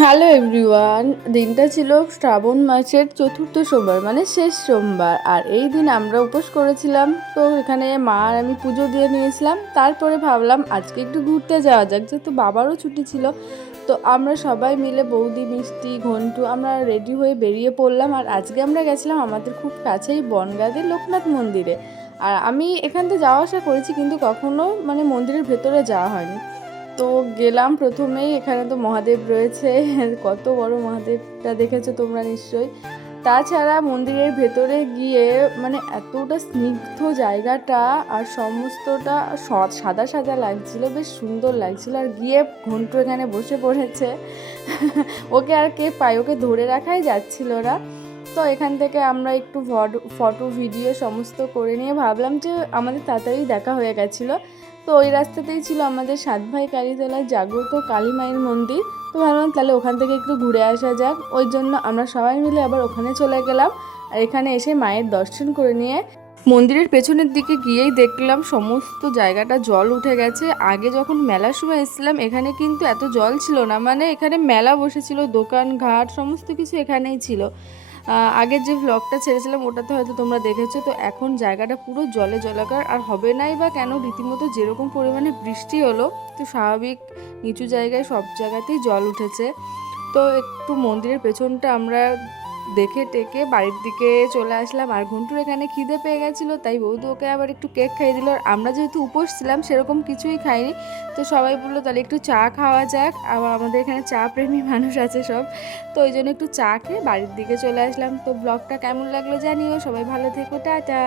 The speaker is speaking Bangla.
হ্যালো এভরিওয়ান, দিনটা ছিল শ্রাবণ মাসের চতুর্থ সোমবার মানে শেষ সোমবার। আর এই দিন আমরা উপোস করেছিলাম। তো এখানে মা আর আমি পুজো দিয়ে নিয়েছিলাম। তারপরে ভাবলাম আজকে একটু ঘুরতে যাওয়া যাক, যেহেতু বাবারও ছুটি ছিল। তো আমরা সবাই মিলে বৌদি, মিষ্টি, ঘন্টু আমরা রেডি হয়ে বেরিয়ে পড়লাম। আর আজকে আমরা গেছিলাম আমাদের খুব কাছেই বনগাঁতে লোকনাথ মন্দিরে। আর আমি এখান থেকে যাওয়া আসা করেছি, কিন্তু কখনো মানে মন্দিরের ভেতরে যাওয়া হয়নি। তো গেলাম প্রথমেই, এখানে তো মহাদেব রয়েছে। কত বড় মহাদেবটা দেখেছো তোমরা নিশ্চয়ই। তাছাড়া মন্দিরের ভেতরে গিয়ে মানে এতটা স্নিগ্ধ জায়গাটা, আর সমস্তটা সাদা সাদা লাগছিল, বেশ সুন্দর লাগছিল। আর গিয়ে ঘন্টু এখানে বসে পড়েছে। ওকে আর কে পায়, ওকে ধরে রাখাই যাচ্ছিল না। তো এখান থেকে আমরা একটু ফটো ভিডিও সমস্ত করে নিয়ে ভাবলাম যে আমাদের তাড়াতাড়ি দেখা হয়ে গেছিলো। তো ওই রাস্তাতেই ছিল আমাদের সাতভাই কালীতলার জাগ্রত কালী মায়ের মন্দির। তো ভাবলাম তাহলে ওখান থেকে একটু ঘুরে আসা যাক, ওই জন্য আমরা সবাই মিলে আবার ওখানে চলে গেলাম। আর এখানে এসে মায়ের দর্শন করে নিয়ে মন্দিরের পেছনের দিকে গিয়েই দেখলাম সমস্ত জায়গাটা জল উঠে গেছে। আগে যখন মেলার সময় এসেছিলাম এখানে কিন্তু এত জল ছিল না, মানে এখানে মেলা বসেছিল, দোকান ঘাট সমস্ত কিছু এখানেই ছিল। আগের যে ভ্লগটা ছেড়েছিলাম ওটাতে হয়তো তোমরা দেখেছো। তো এখন জায়গাটা পুরো জলে জলাকার, আর হবে নাই বা কেন, রীতিমতো যেরকম পরিমাণে বৃষ্টি হলো তো স্বাভাবিক নিচু জায়গায় সব জায়গাতেই জল উঠেছে। তো একটু মন্দিরের পেছনটা আমরা দেখে টেকে বাড়ির দিকে চলে আসলাম। আর ঘন্টুর এখানে খিদে পেয়ে গেছিলো, তাই বৌদি ওকে আবার একটু কেক খাইয়ে দিল। আর আমরা যেহেতু উপোস ছিলাম সেরকম কিছুই খাইনি। তো সবাই বললো তাহলে একটু চা খাওয়া যাক, আবার আমাদের এখানে চা প্রেমী মানুষ আছে সব। তো ওই জন্য একটু চা খেয়ে বাড়ির দিকে চলে আসলাম। তো ব্লগটা কেমন লাগলো জানিও, সবাই ভালো থেকো, টাটা।